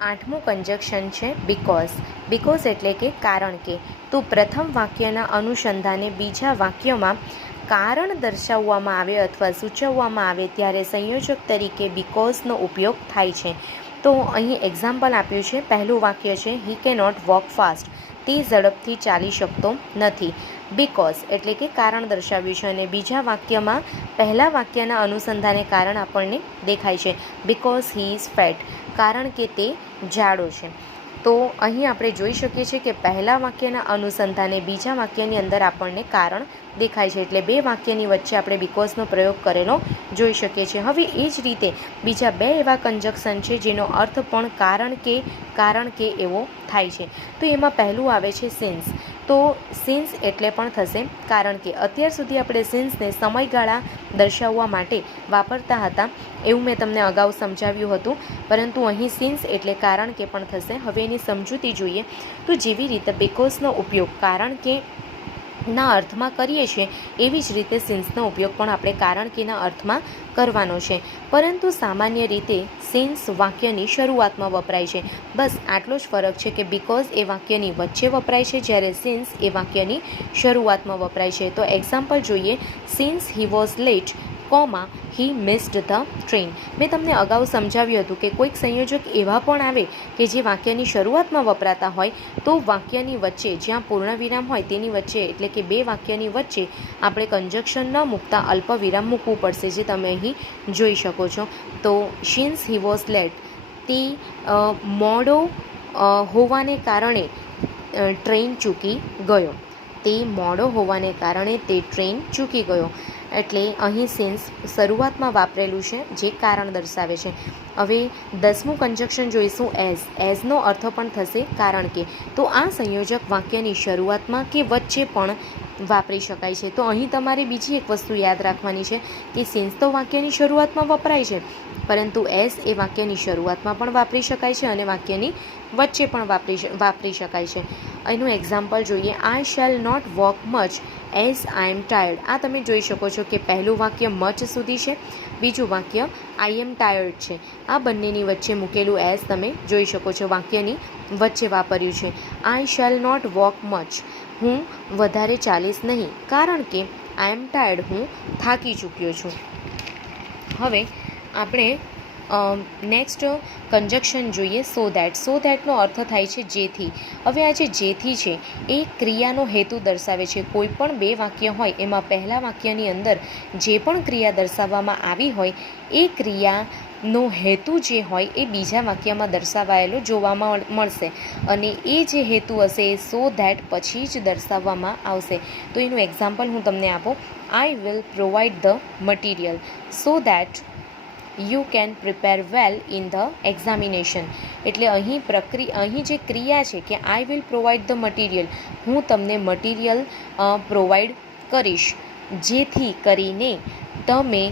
આઠમું કંજક્શન છે because. Because એટલે કે કારણ કે. તો પ્રથમ વાક્યના અનુસંધાને બીજા વાક્યમાં કારણ દર્શાવવામાં આવે અથવા સૂચવવામાં આવે ત્યારે સંયોજક તરીકે બીકોઝનો ઉપયોગ થાય છે. તો અહીં એક્ઝામ્પલ આપ્યું છે. પહેલું વાક્ય છે હી કે નોટ વોક ફાસ્ટ. તે ઝડપથી ચાલી શકતો નથી. બીકોઝ એટલે કે કારણ દર્શાવ્યું છે. અને બીજા વાક્યમાં પહેલા વાક્યના અનુસંધાને કારણ આપણને દેખાય છે. Because he is fat. કારણ કે તે જાડો છે. તો અહીં આપણે જોઈ શકીએ છીએ કે પહેલા વાક્યના અનુસંધાને બીજા વાક્યની અંદર આપણને કારણ દેખાય છે. એટલે બે વાક્યની વચ્ચે આપણે બીકોઝનો પ્રયોગ કરેલો જોઈ શકીએ છીએ. હવે એ જ રીતે બીજા બે એવા કંજક્શન છે જેનો અર્થ પણ કારણ કે એવો થાય છે. તો એમાં પહેલું આવે છે સિન્સ. તો સિન્સ એટલે પણ થશે કારણ કે. અત્યાર સુધી આપણે સિન્સને સમયગાળા દર્શાવવા માટે વાપરતા હતા એવું મેં તમને અગાઉ સમજાવ્યું હતું, પરંતુ અહીં સિન્સ એટલે કારણ કે પણ થશે. હવે એની સમજૂતી જોઈએ તો જેવી રીતે બીકોઝનો ઉપયોગ કારણ કે ના અર્થમાં કરીએ છીએ એવી જ રીતે સિન્સનો ઉપયોગ પણ આપણે કારણ કેના અર્થમાં કરવાનો છે. પરંતુ સામાન્ય રીતે સિન્સ વાક્યની શરૂઆતમાં વપરાય છે. બસ આટલો જ ફરક છે કે બીકોઝ એ વાક્યની વચ્ચે વપરાય છે જ્યારે સિન્સ એ વાક્યની શરૂઆતમાં વપરાય છે. તો એક્ઝામ્પલ જોઈએ. Since he was late, he missed the train. મેં તમને અગાઉ સમજાવ્યું હતું કે કોઈક સંયોજક એવા પણ આવે કે જે વાક્યની શરૂઆતમાં વપરાતા હોય તો વાક્યની વચ્ચે જ્યાં પૂર્ણવિરામ હોય તેની વચ્ચે એટલે કે બે વાક્યની વચ્ચે આપણે કંજક્શન ન મૂકતા અલ્પવિરામ મૂકવું પડશે, જે તમે અહીં જોઈ શકો છો. તો સિન્સ હી વોઝ લેટ, તે મોડો હોવાને કારણે ટ્રેન ચૂકી ગયો. તે મોડો હોવાને કારણે તે ટ્રેન ચૂકી ગયો. એટલે અહીં સિન્સ શરૂઆતમાં વાપરેલું છે જે કારણ દર્શાવે છે. હવે 10મું કંજક્શન જોઈશું એઝ. એઝનો અર્થ પણ થશે કારણ કે. તો આ સંયોજક વાક્યની શરૂઆતમાં કે વચ્ચે પણ વાપરી શકાય છે. તો અહીં તમારે બીજી એક વસ્તુ યાદ રાખવાની છે કે સિન્સ તો વાક્યની શરૂઆતમાં વપરાય છે, પરંતુ એઝ એ વાક્યની શરૂઆતમાં પણ વાપરી શકાય છે અને વાક્યની વચ્ચે પણ વાપરી શકાય છે. એનું એક્ઝામ્પલ જોઈએ. I shall not walk much as I am tired. આ તમે જોઈ શકો છો કે પહેલું વાક્ય મચ સુધી છે, બીજું વાક્ય આઈ એમ ટાયર્ડ છે. આ બંનેની વચ્ચે મૂકેલું એઝ તમે જોઈ શકો છો, વાક્યની વચ્ચે વાપર્યું છે. I shall not walk much, હું વધારે ચાલીશ નહીં કારણ કે આઈ એમ ટાયર્ડ, હું થાકી ચૂક્યો છું. હવે આપણે નેક્સ્ટ કંજક્શન જોઈએ સો દેટ. સો દેટનો અર્થ થાય છે જેથી. હવે આ જે જેથી છે એ ક્રિયાનો હેતુ દર્શાવે છે. કોઈ પણ બે વાક્ય હોય એમાં પહેલા વાક્યની અંદર જે પણ ક્રિયા દર્શાવવામાં આવી હોય એ ક્રિયાનો હેતુ જે હોય એ બીજા વાક્યમાં દર્શાવાયેલો જોવા મળશે અને એ જે હેતુ હશે એ સો ધેટ પછી જ દર્શાવવામાં આવશે. તો એનું એક્ઝામ્પલ હું તમને આપું. I will provide the material so that you can prepare well in the examination. એટલે અહીં જે ક્રિયા છે કે I will provide the material, હું તમને મટીરિયલ પ્રોવાઈડ કરીશ જેથી કરીને તમે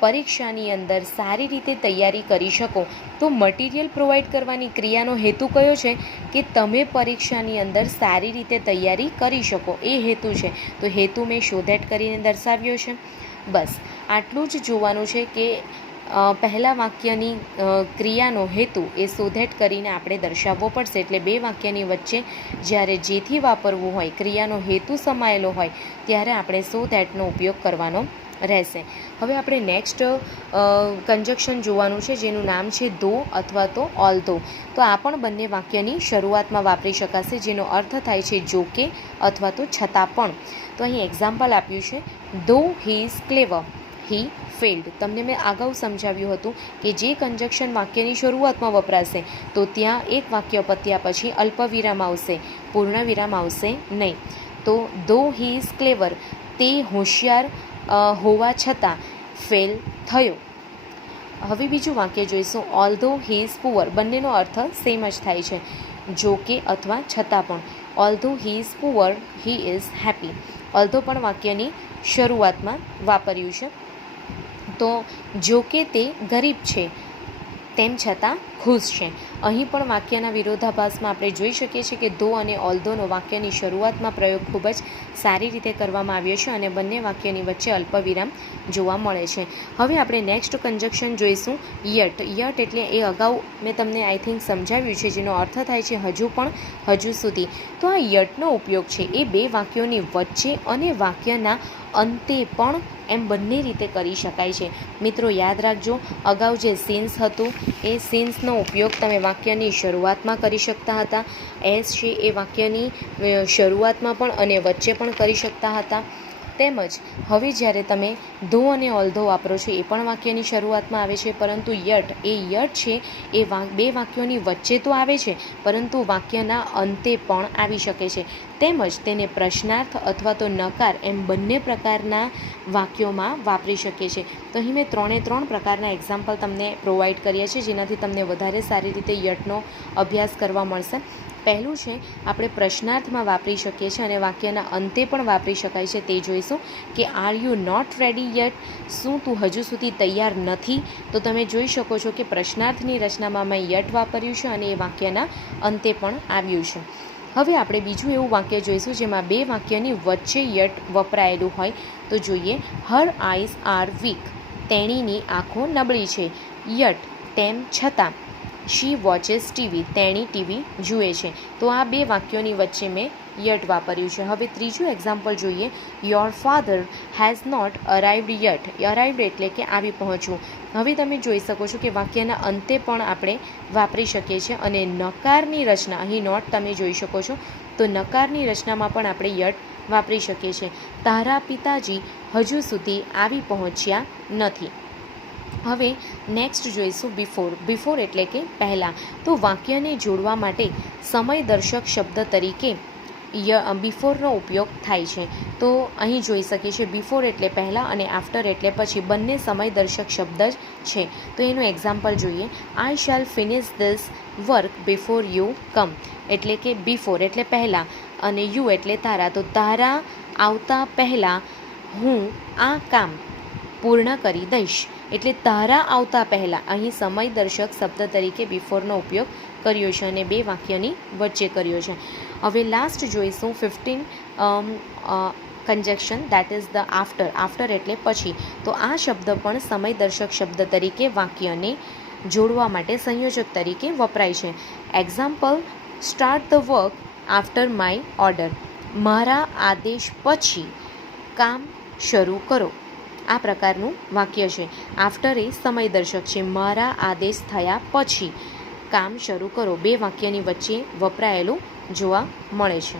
પરીક્ષાની અંદર સારી રીતે તૈયારી કરી શકો. તો મટીરિયલ પ્રોવાઈડ કરવાની ક્રિયાનો હેતુ કયો છે કે તમે પરીક્ષાની અંદર સારી રીતે તૈયારી કરી શકો, એ હેતુ છે. તો હેતુ મેં સો ધેટ કરીને દર્શાવ્યો છે. બસ આટલું જ જોવાનું છે કે પહેલા વાક્યની ક્રિયાનો હેતુ એ સો ધેટ કરીને આપણે દર્શાવવો પડશે. એટલે બે વાક્યની વચ્ચે જ્યારે જેથી વાપરવું હોય, ક્રિયાનો હેતુ સમાયેલો હોય ત્યારે આપણે સો ધેટનો ઉપયોગ કરવાનો રહેશે. હવે આપણે નેક્સ્ટ કંજક્શન જોવાનું છે જેનું નામ છે ધો અથવા તો ઓલ ધો. તો આ પણ બંને વાક્યની શરૂઆતમાં વાપરી શકાશે, જેનો અર્થ થાય છે જો કે અથવા તો છતાં પણ. તો અહીં એક્ઝામ્પલ આપ્યું છે. ધો he is clever, he failed. તમને મેં અગાઉ સમજાવ્યું હતું કે જે કંજક્શન વાક્યની શરૂઆતમાં વપરાશે તો ત્યાં એક વાક્ય પત્યા પછી અલ્પવિરામ આવશે, પૂર્ણવિરામ આવશે નહીં. તો ધો હી ઇઝ ક્લેવર, તે હોશિયાર હોવા છતાં ફેલ થયો. હવે બીજું વાક્ય જોઈશું. ઓલ્ધો હી ઇઝ પુઅર. બંનેનો અર્થ સેમ જ થાય છે, જો કે અથવા છતાં પણ. Although he is poor he is happy. Although પણ વાક્યની શરૂઆતમાં વાપર્યું છે. તો જો કે તે ગરીબ છે તેમ છતાં ખુશ છે. અહીં પણ વાક્યના વિરોધાભાસમાં આપણે જોઈ શકીએ છીએ કે ધો અને ઓલ્ધોનો વાક્યની શરૂઆતમાં પ્રયોગ ખૂબ જ સારી રીતે કરવામાં આવ્યો છે અને બંને વાક્યની વચ્ચે અલ્પવિરામ જોવા મળે છે. હવે આપણે નેક્સ્ટ કન્જક્શન જોઈશું યટ. યટ એટલે એ અગાઉ મેં તમને આઈ થિંક સમજાવ્યું છે, જેનો અર્થ થાય છે હજુ પણ, હજુ સુધી. તો આ યટનો ઉપયોગ છે એ બે વાક્યોની વચ્ચે અને વાક્યના અંતે પણ એમ બંને રીતે કરી શકાય છે. મિત્રો યાદ રાખજો, અગાઉ જે સિન્સ હતું એ સિન્સનો ઉપયોગ તમે વાક્યની શરૂઆતમાં કરી શકતા હતા. એસ છે એ વાક્યની શરૂઆતમાં પણ અને વચ્ચે પણ કરી શકતા હતા. તેમજ હવે જ્યારે તમે ધો અને ઓલ્ધો વાપરો છો એ પણ વાક્યની શરૂઆતમાં આવે છે, પરંતુ યટ છે એ બે વાક્યોની વચ્ચે તો આવે છે પરંતુ વાક્યના અંતે પણ આવી શકે છે. તેમજ તેને પ્રશ્નાર્થ અથવા તો નકાર એમ બંને પ્રકારના વાક્યોમાં વાપરી શકીએ છીએ. તો અહીં મેં 3 પ્રકારના એક્ઝામ્પલ તમને પ્રોવાઈડ કર્યા છે, જેનાથી તમને વધારે સારી રીતે યટનો અભ્યાસ કરવા મળશે. પહેલું છે આપણે પ્રશ્નાર્થમાં વાપરી શકીએ છીએ અને વાક્યના અંતે પણ વાપરી શકાય છે. તે જોઈશું કે are you not ready yet, શું તું હજુ સુધી તૈયાર નથી? તો તમે જોઈ શકો છો કે પ્રશ્નાર્થની રચનામાં મેં યટ વાપર્યું છે અને એ વાક્યના અંતે પણ આવ્યું છે. હવે આપણે બીજું એવું વાક્ય જોઈશું જેમાં બે વાક્યની વચ્ચે યટ વપરાયેલું હોય. તો જોઈએ, હર આઈઝ આર વીક, તેણીની આંખો નબળી છે. યટ તેમ છતાં, શી વોચેસ ટીવી, તેણી ટીવી જુએ છે. તો આ બે વાક્યોની વચ્ચે મેં યટ વાપર્યું છે. હવે ત્રીજું એક્ઝામ્પલ જોઈએ, your father has not arrived yet. Arrived એટલે કે આવી પહોંચવું. હવે તમે જોઈ શકો છો કે વાક્યના અંતે પણ આપણે વાપરી શકીએ છીએ અને નકારની રચના, અહીં નોટ તમે જોઈ શકો છો, તો નકારની રચનામાં પણ આપણે યટ વાપરી શકીએ છીએ. તારા પિતાજી હજુ સુધી આવી પહોંચ્યા નથી. હવે નેક્સ્ટ જોઈશું બિફોર. બિફોર એટલે કે પહેલાં. તો વાક્યને જોડવા માટે સમયદર્શક શબ્દ તરીકે બિફોરનો ઉપયોગ થાય છે. તો અહીં જોઈ શકીએ છીએ બિફોર એટલે પહેલાં અને આફ્ટર એટલે પછી, બંને સમયદર્શક શબ્દ જ છે. તો એનું એક્ઝામ્પલ જોઈએ, I shall finish this work before you come. એટલે કે બિફોર એટલે પહેલાં અને યુ એટલે તારા. તો તારા આવતા પહેલાં હું આ કામ પૂર્ણ કરી દઈશ. એટલે તારા આવતા પહેલાં અહીં સમયદર્શક શબ્દ તરીકે બિફોરનો ઉપયોગ કર્યો છે અને બે વાક્યની વચ્ચે કર્યો છે. હવે લાસ્ટ જોઈશું 15 conjunction, that is the after. After એટલે પછી. તો આ શબ્દ પણ સમયદર્શક શબ્દ તરીકે વાક્યને જોડવા માટે સંયોજક તરીકે વપરાય છે. Example, start the work after my order. મારા આદેશ પછી કામ શરૂ કરો. આ પ્રકારનું વાક્ય છે. આફ્ટર એ સમયદર્શક છે. મારા આદેશ થયા પછી કામ શરૂ કરો બે વાક્યની વચ્ચે વપરાયેલું જોવા મળે છે.